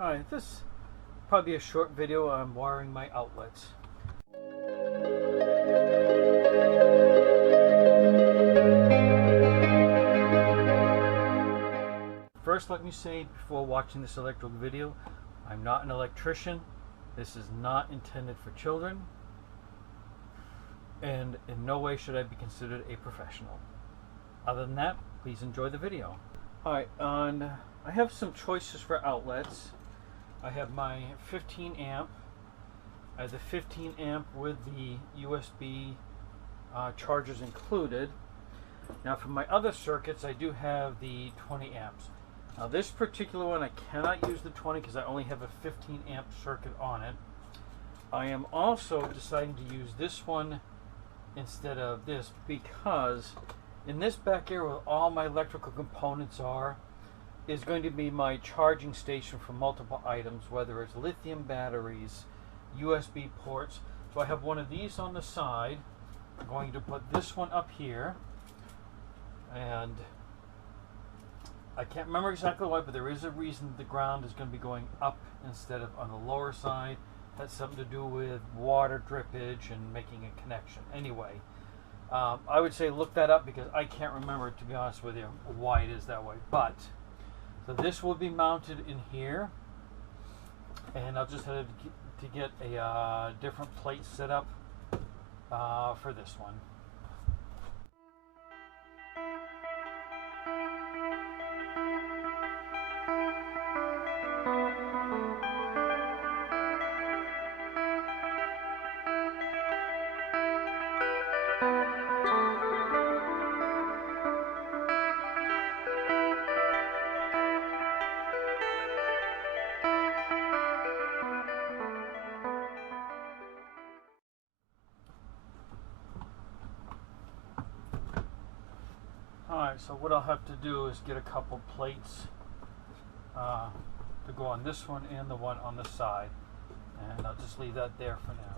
Alright, this is probably a short video on wiring my outlets. First, let me say before watching this electrical video, I'm not an electrician. This is not intended for children, and in no way should I be considered a professional. Other than that, please enjoy the video. Alright, I have some choices for outlets. I have my 15 amp. I have the 15 amp with the USB chargers included. Now for my other circuits, I do have the 20 amps. Now this particular one, I cannot use the 20 because I only have a 15 amp circuit on it. I am also deciding to use this one instead of this because in this back area where all my electrical components are is going to be my charging station for multiple items, whether it's lithium batteries, USB ports. So I have one of these on the side. I'm going to put this one up here, and I can't remember exactly why, but there is a reason the ground is going to be going up instead of on the lower side. That's something to do with water drippage and making a connection. Anyway, I would say look that up because I can't remember, to be honest with you, why it is that way. But so this will be mounted in here, and I'll just have to get a different plate set up for this one. Alright, so what I'll have to do is get a couple plates to go on this one and the one on the side, and I'll just leave that there for now.